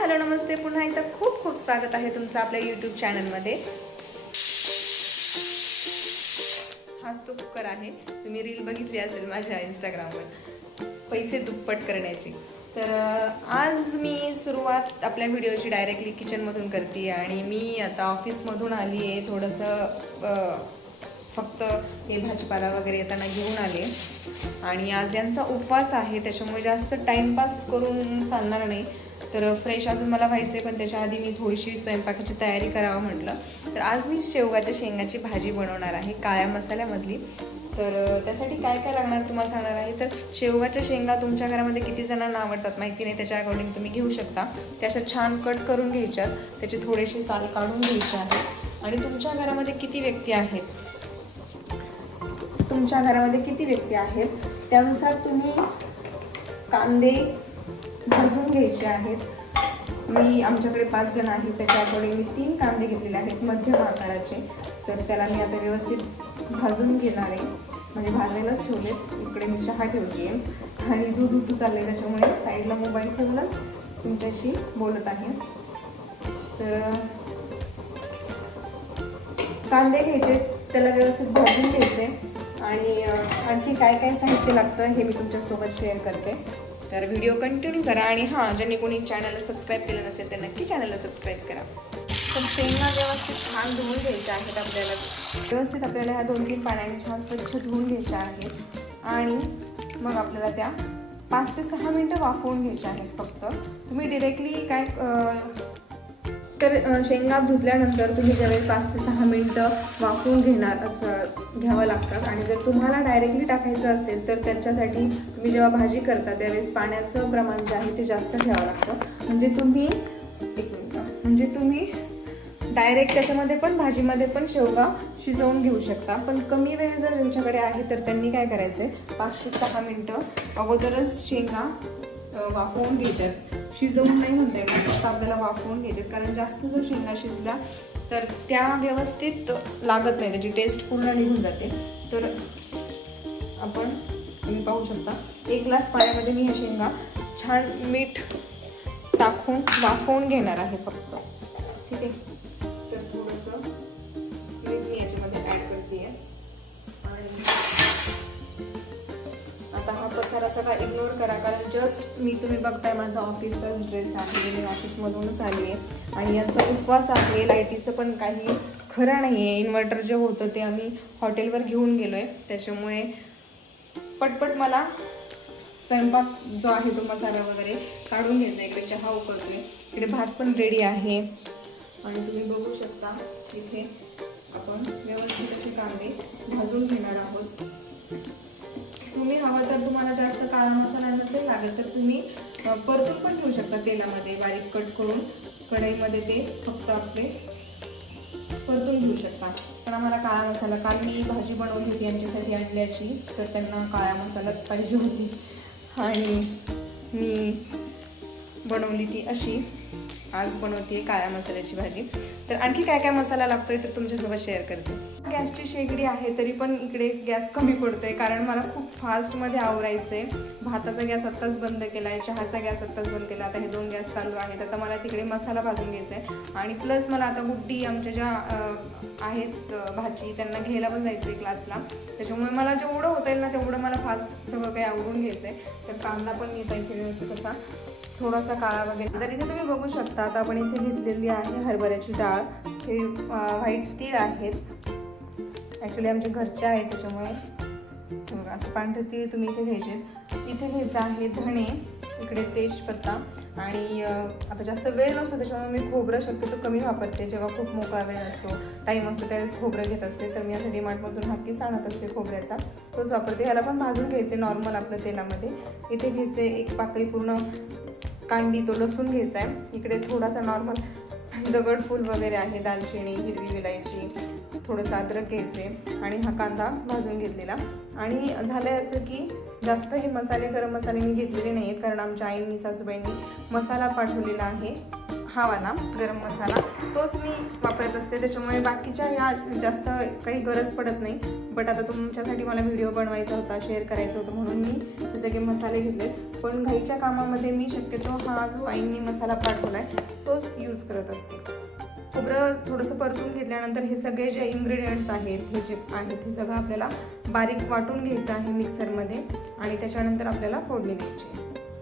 Hello नमस्ते, पुन्हा एकदा खूप खूप स्वागत आहे तुमचं आपल्या यूट्यूब चॅनलमध्ये। हाच तो कुकर आहे, तुम्ही रील बघितली असेल माझ्या इंस्टाग्रामवर पैसे दुप्पट करण्याची। तर आज मी सुरुवात आपल्या व्हिडिओची डायरेक्टली किचनमधून करते आणि मी आता ऑफिसमधून आली आहे। थोडंसं फक्त हे भाजीपाला वगैरे येताना घेऊन आले आणि आज यांचा उपवास आहे, त्याच्यामुळे जास्त टाइमपास करून चालणार नाही। तर फ्रेश अजून मला व्हायचे, पण त्याच्या आधी मी थोडीशी स्वयंपाकाची तयारी करावं म्हटलं। तर आज मी शेवगाच्या शेंगाची भाजी बनवणार आहे, काळ्या मसाल्यामधली। तर त्यासाठी काय काय लागणार तुम्हाला सांगणार आहे। तर शेवगाच्या शेंगा तुमच्या घरामध्ये किती जणांना आवडतात माहिती नाही, त्याच्या अकॉर्डिंग तुम्ही घेऊ शकता। त्याच्या छान कट करून घ्यायच्यात, त्याचे थोडेसे साल काढून घ्यायचे आहेत। आणि तुमच्या घरामध्ये किती व्यक्ती आहेत त्यानुसार तुम्ही कांदे भाजून घ्यायचे आहेत। मी आमच्याकडे 5 जण आहेत, त्याच्या अकॉर्डिंग मी 3 कांदे घेतलेले आहेत मध्यम आकाराचे। तर त्याला मी आता व्यवस्थित भाजून घेणार आहे, म्हणजे भाजायलाच ठेवले। इकडे मी चहा ठेवते आणि दूध उतू चाललंय, त्याच्यामुळे साईडला मोबाईल ठेवूनच तुमच्याशी बोलत आहे। तर कांदे घ्यायचे, त्याला व्यवस्थित भाजून घ्यायचे आणि आणखी काय काय साहित्य लागतं हे मी तुमच्यासोबत शेअर करते। तर व्हिडिओ कंटिन्यू करा आणि हां, ज्यांनी कोणी चॅनलला सबस्क्राईब केलं नसेल तर नक्की चॅनलला सबस्क्राईब करा। तर शेंगा व्यवस्थित छान धुवून घ्यायच्या आहेत आपल्याला। व्यवस्थित आपल्याला ह्या 2-3 पाण्याने छान स्वच्छ धुवून घ्यायच्या आहेत आणि मग आपल्याला त्या 5 ते 6 मिनटं वाफवून घ्यायच्या आहेत फक्त। तुम्ही डिरेक्टली काय तर शेंगा धुतल्यानंतर तुम्ही ज्यावेळेस 5 ते 6 मिनटं वाफवून घेणार असं घ्यावं लागतं। आणि जर तुम्हाला डायरेक्टली टाकायचं असेल तर त्याच्यासाठी तुम्ही जेव्हा भाजी करता त्यावेळेस पाण्याचं प्रमाण जे आहे ते जास्त ठेवावं लागतं। म्हणजे तुम्ही डायरेक्ट त्याच्यामध्ये पण भाजीमध्ये पण शेवगा शिजवून घेऊ शकता। पण कमी वेळ जर तुमच्याकडे आहे तर त्यांनी काय करायचं आहे, 5 ते 6 मिनटं अगोदरच शेंगा वाफवून घ्यायच्यात। शिजवून नाही म्हणता येणार, फक्त आपल्याला वाफवून घ्यायचे, कारण जास्त जर शेंगा शिजल्या तर त्या व्यवस्थित लागत नाही, त्याची टेस्ट पूर्ण निघून जाते। तर तुम्ही पाहू शकता 1 ग्लास पाण्यामध्ये मी ह्या शेंगा छान मीठ टाकून वाफवून घेणार आहे फक्त, ठीक आहे। तर थोडंसं मीठ मी याच्यामध्ये ॲड करते आणि आता हा पसारा सगळा इग्नोर करा, कारण जस्ट तुम्ही बघताय माझा ऑफिसचाच ड्रेस आहे, मी ऑफिसमधूनच आली आहे आणि यांचा उपवास आहे। लाईटीचं पण काही खरं नाही आहे, इन्व्हर्टर जे होतं ते आम्ही हॉटेलवर घेऊन गेलो आहे, त्याच्यामुळे पटपट मला स्वयंपाक जो आहे तो मसाला वगैरे काढून घ्यायचा। इकडे चहा उकळतोय, इकडे भात पण रेडी आहे आणि तुम्ही बघू शकता इथे आपण व्यवस्थित असे कांदे भाजून घेणार आहोत। तुम्ही हवं तर तुम्हाला जास्त काळा मसाला नसेल लागेल तर तुम्ही परतून पण ठेवू शकता तेलामध्ये, बारीक कट करून कढईमध्ये ते फक्त आपले परतून घेऊ शकता। पण आम्हाला काळा मसाला, काल मी भाजी बनवली होती यांच्यासाठी अंड्याची, तर त्यांना काळा मसालाच पाहिजे होती आणि मी बनवली ती अशी। आज बनवते काळ्या मसाल्याची भाजी। तर आणखी काय काय मसाला लागतोय तर तुमच्यासोबत शेअर करते। गॅसची शेगडी आहे तरी पण इकडे गॅस कमी पडतोय, कारण मला खूप फास्टमध्ये आवरायचंय। भाताचा गॅस आत्ताच बंद केलाय, चहाचा गॅस आत्ताच बंद केला, आता हे 2 गॅस चालू आहेत। आता मला तिकडे मसाला भाजून घ्यायचा आहे आणि प्लस मला आता गुड्डी आमच्या ज्या आहेत भाजी त्यांना घ्यायला पण जायचं आहे क्लासला, त्याच्यामुळे मला जेवढं होता येईल ना तेवढं मला फास्ट सगळं काही आवरून घ्यायचं आहे। तर कांदा पण मी पाहिजे व्यवस्थित असा थोडासा काळा वगैरे। तर इथे तुम्ही बघू शकता आता आपण इथे घेतलेली आहे हरभऱ्याची डाळ, हे व्हाईट तीळ आहेत, ॲक्च्युली आमच्या घरचे आहेत त्याच्यामुळे बघा असं पांढरे तीळ तुम्ही इथे घ्यायचे। इथे घ्यायचं आहे धणे, इकडे तेजपत्ता आणि आता जास्त वेळ नसतो त्याच्यामुळे मी खोबरं शक्यतो कमी वापरते। जेव्हा खूप मोकळा वेळ असतो, टाईम असतो त्यावेळेस खोबरं घेत असते, तर मी आता डीमार्टमधून हा किस आणत असते खोबऱ्याचा, तोच वापरते। ह्याला पण भाजून घ्यायचे नॉर्मल आपल्या तेलामध्ये। इथे घ्यायचे 1 पाकळी पूर्ण कांडी, तो लसूण घ्यायचा आहे। इकडे थोडासा नॉर्मल दगडफूल वगैरे आहे, दालचिनी, हिरवी विलायची, थोडंसं अद्रक घ्यायचे आणि हा कांदा भाजून घेतलेला। आणि झालंय असं की जास्त हे मसाले, गरम मसाले मी घेतलेले नाही आहेत, कारण आमच्या आईंनी सासूबाईंनी मसाला पाठवलेला आहे, हा वाला गरम मसाला तोच मी वापरत असते, त्याच्यामुळे बाकीच्या या जास्त काही गरज पडत नाही। बट आता तुमच्यासाठी मला व्हिडिओ बनवायचा होता, शेअर करायचं होतं, म्हणून मी हे सगळे मसाले घेतले। पण घाईच्या कामामध्ये मी शक्यतो हा जो आईंनी मसाला पाठवलाय तोच यूज करत असते. खोबरं थोडंसं परतून घेतल्यानंतर हे सगळे जे इन्ग्रेडियंट्स आहेत हे जे आहेत हे सगळं आपल्याला बारीक वाटून घ्यायचं आहे मिक्सरमध्ये आणि त्याच्यानंतर आपल्याला फोडणी द्यायची.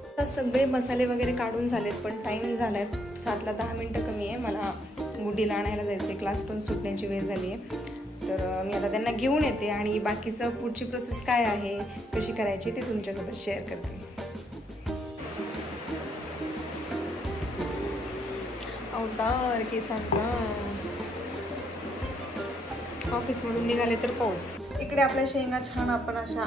आता सगळे मसाले वगैरे काढून झालेत, पण टाईम झाला आहे 7ला 10 मिनटं कमी आहे. मला गुडीला आणायला जायचं आहे, क्लास पण सुटण्याची वेळ झाली आहे. तर मी आता त्यांना घेऊन येते आणि बाकीचं पुढची प्रोसेस काय आहे, कशी करायची ते तुमच्यासोबत शेअर करते. अवतार केसांचा ऑफिसमधून निघाले तर पाऊस. इकडे आपल्या शेंगा छान आपण अशा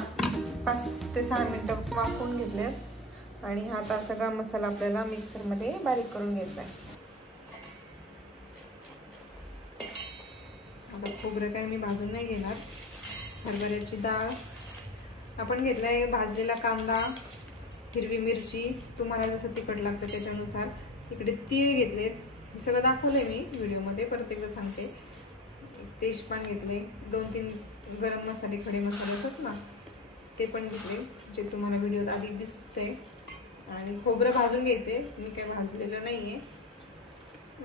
5 ते 6 मिनटं वाफवून घेतल्यात आणि हा आता सगळा मसाला आपल्याला मिक्सरमध्ये बारीक करून घ्यायचा आहे. आता खोबरं काय मी भाजून नाही घेणार. हरभऱ्याची डाळ आपण घेतलाय, भाजलेला कांदा, हिरवी मिरची, तुम्हाला जसं तिखट लागतं त्याच्यानुसार. इकडे तीळ घेतलेत, हे सगळं दाखवलंय मी व्हिडिओमध्ये, परत एकदा सांगते. तेजपान घेतले, 2-3 गरम मसाले, खडे मसाले होत ना ते पण घेतले, जे तुम्हाला व्हिडिओत आधी दिसते. आणि खोबरं भाजून घ्यायचे, मी काय भाजलेलं नाहीये,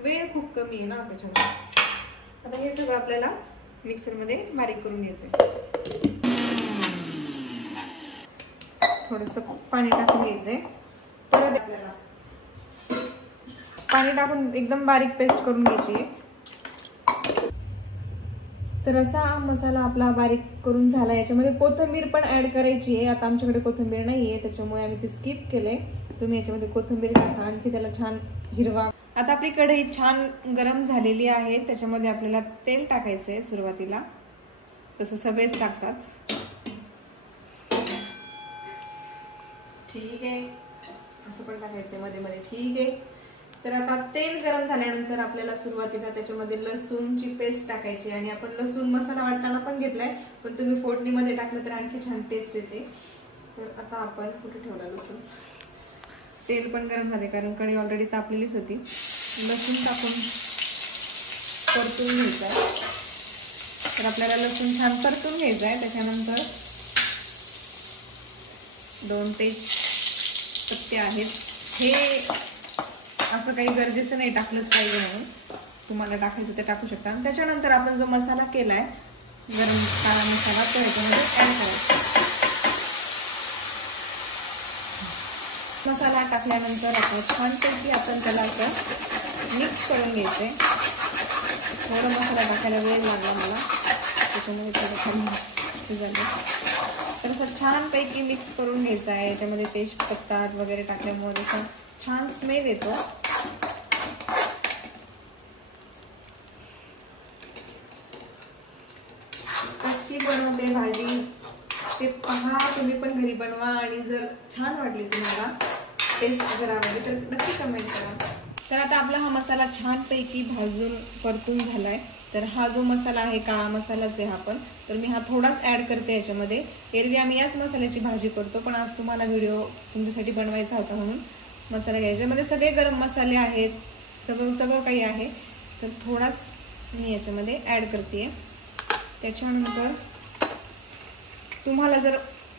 वेळ खूप कमी आहे ना त्याच्यामुळे. आता हे सगळं आपल्याला मिक्सरमध्ये बारीक करून घ्यायचंय. थोडंसं पाणी टाकून घ्यायचंय. परत आपल्याला पाणी टाकून एकदम बारीक पेस्ट करून घ्यायची. तर असा मसाला आपला बारीक करून झाला. याच्यामध्ये कोथिंबीर पण ऍड करायची आहे. आता आमच्याकडे कोथिंबीर नाहीये त्याच्यामुळे आम्ही ते स्किप केले. तुम्ही याच्यामध्ये कोथिंबीर टाका, आणखी त्याला छान हिरवा. आता आपली कढई छान गरम झालेली आहे, त्याच्यामध्ये आपल्याला तेल टाकायचंय. सुरुवातीला तसं सगळेच टाकतात, ठीक आहे, असं पण टाकायचंय मध्ये मध्ये, ठीक आहे. तर आता तेल गरम झाल्यानंतर आपल्याला सुरुवातीला त्याच्यामध्ये लसूणची पेस्ट टाकायची. आणि आपण लसूण मसाला वाटताना पण घेतलाय, पण तुम्ही फोडणीमध्ये टाकलं तर आणखी छान टेस्ट येते. तर आता आपण कुठे ठेवला लसूण, तेल पण गरम झाले कारण कढई ऑलरेडी तापलेलीच होती. लसूण टाकून परतून घ्यायचं आहे. तर आपल्याला लसूण छान परतून घ्यायचं आहे. त्याच्यानंतर 2 तेजपत्ते आहेत. हे असं काही गरजेचं नाही टाकलंच पाहिजे म्हणून, तुम्हाला टाकायचं ते टाकू शकता. आणि त्याच्यानंतर आपण जो मसाला केलाय गरम काळा मसाला तो ह्याच्यामध्ये ऍड करायचा. मसाला टाकल्यानंतर आपण छानपैकी आपण त्याला असं मिक्स करून घ्यायचंय. थोडा मसाला टाकायला वेळ लागला मला, त्याच्यामुळे थोडं कमी झालं. तर असं छानपैकी मिक्स करून घ्यायचं आहे. याच्यामध्ये तेजपत्ता वगैरे टाकल्यामुळे असं छान स्मेल येतो. कशी बनवते भाजी ते पहा, तुम्ही पण घरी बनवा. आणि जर छान वाटली तुम्हाला टेस्ट जर आवडली तर नक्की कमेंट करा. तर आता आपला हा मसाला छानपैकी भाजून परतून झालाय. तर हा जो मसाला आहे काळा मसालाच आहे हा पण, तर मी हा थोडाच ऍड करते याच्यामध्ये. एरवी आम्ही याच मसाल्याची भाजी करतो, पण आज तुम्हाला व्हिडिओ तुमच्यासाठी बनवायचा होता म्हणून मसाला घ्यायचा. याच्यामध्ये सगळे गरम मसाले आहेत, सगळं काही आहे. तर थोडाच मी याच्यामध्ये ऍड करते. त्याच्यानंतर तुम्हाला जर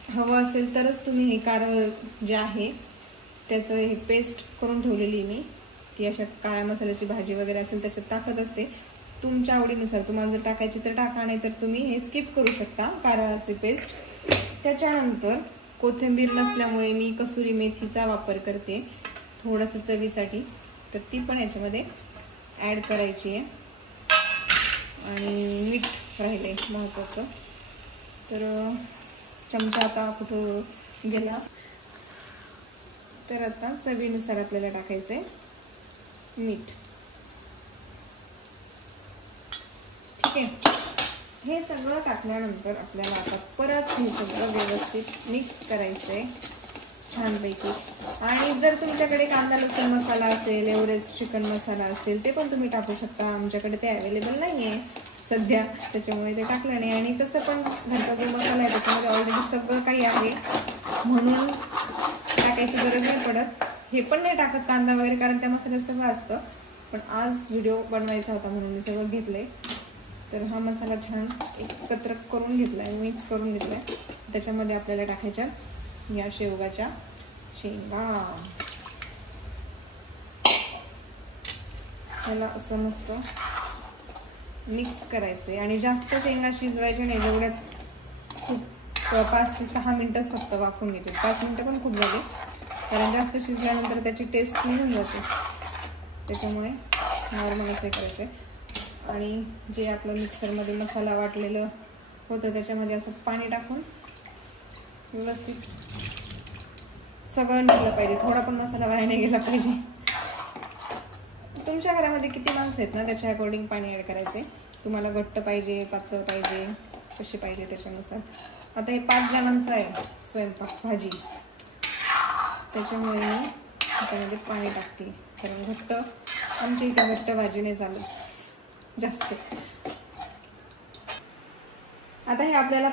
हवं असेल तरच तुम्ही हे कारळ जे आहे त्याचं हे पेस्ट करून ठेवलेली मी, ती अशा काळ्या मसाल्याची भाजी वगैरे असेल त्याच्यात टाकत असते. तुमच्या आवडीनुसार तुम्हाला जर टाकायची तर टाका, नाही तर तुम्ही हे स्किप करू शकता कारळाचे पेस्ट. त्याच्यानंतर कोथिंबीर नसल्यामुळे मी कसुरी मेथीचा वापर करते थोडंसं चवीसाठी, तर ती पण याच्यामध्ये ऍड करायची आहे. आणि मीठ राहिले महत्त्वाचं, तर चमचा आता कुठं गेला. तर आता चवीनुसार आपल्याला टाकायचं आहे मीठ, ठीक आहे. हे सगळं टाकल्यानंतर आपल्याला आता परत हे सगळं व्यवस्थित मिक्स करायचं आहे छानपैकी. आणि जर तुमच्याकडे कांदा लसूण मसाला असेल, एव्हरेस्ट चिकन मसाला असेल, ते पण तुम्ही टाकू शकता. आमच्याकडे ते अवेलेबल नाही आहे सध्या, त्याच्यामुळे ते टाकलं नाही. आणि तसं पण घरचा जो मसाला आहे त्याच्यामध्ये ऑलरेडी सगळं काही आहे म्हणून टाकायची गरज नाही पडत. हे पण नाही टाकत कांदा वगैरे, कारण त्या मसाल्यात सगळं असतं. पण आज व्हिडिओ बनवायचा होता म्हणून मी सगळं घेतलंय. तर हा मसाला छान एकत्र करून घेतलाय, मिक्स करून घेतलाय. त्याच्यामध्ये आपल्याला टाकायच्या या शेवगाच्या शेंगा ह्याला असं मस्त मिक्स करायचे आणि जास्त शेंगा शिजवायचे नाही, जेवढ्यात खूप 5 ते 6 मिनिटच फक्त वाफवून घ्यायचे. 5 मिनिटं पण खूप झाली, कारण जास्त शिजल्यानंतर त्याची टेस्ट निघून जाते. त्याच्यामुळे नॉर्मल असं करायचं. आणि जे आपलं मिक्सरमध्ये मसाला वाटलेलं होतं त्याच्यामध्ये असं पाणी टाकून व्यवस्थित सगळं निघलं पाहिजे. थोडा पण मसाला वाया नाही गेला पाहिजे. तुमच्या घरामध्ये किती माणसं आहेत ना त्याच्या अकॉर्डिंग पाणी ॲड करायचे. तुम्हाला घट्ट पाहिजे, पातळ पाहिजे, कशी पाहिजे त्याच्यानुसार. आता हे 5 जणांचं आहे स्वयंपाक भाजी, त्याच्यामुळे मी त्याच्यामध्ये पाणी टाकते. कारण घट्ट आमच्या इथे घट्ट भाजी नाही चालत जास्त. आता हे आपल्याला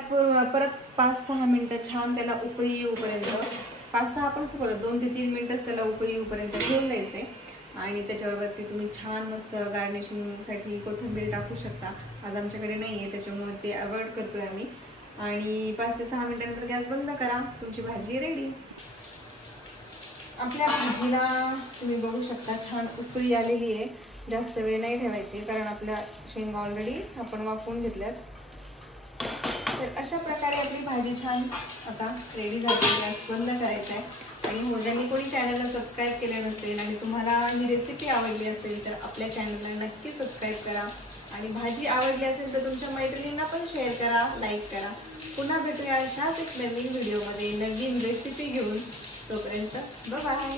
परत 5-6 मिनिटं छान त्याला उकळी येऊपर्यंत, 5-6 पण खूप होतं, 2 ते 3 मिनिटच त्याला उकळी येऊपर्यंत ठेवून द्यायचे. आणि त्याच्यावरती तुम्ही छान मस्त गार्निशिंगसाठी कोथिंबीर टाकू शकता. आज आमच्याकडे नाही आहे त्याच्यामुळे ते अवॉइड करतोय आम्ही. आणि 5 ते 6 मिनिटांनंतर गॅस बंद करा, तुमची भाजी रेडी. आपल्या भाजीला तुम्ही बघू शकता छान उकळी आलेली आहे. जास्त वेळ नाही ठेवायची, कारण आपल्या शेंगा ऑलरेडी आपण वाफवून घेतल्यात. तर अशा प्रकारे आपली भाजी छान आता रेडी झाली. गॅस बंद करायचा आहे. आणि हो, ज्यांनी कोणी चॅनलला सबस्क्राईब केलं नसेल आणि तुम्हाला ही रेसिपी आवडली असेल तर आपल्या चॅनलला नक्की सबस्क्राईब करा. आणि भाजी आवडली असेल तर तुमच्या मैत्रिणींना पण शेअर करा, लाईक करा. पुन्हा भेटूया अशाच एक नवीन व्हिडिओमध्ये नवीन रेसिपी घेऊन. तोपर्यंत बाय.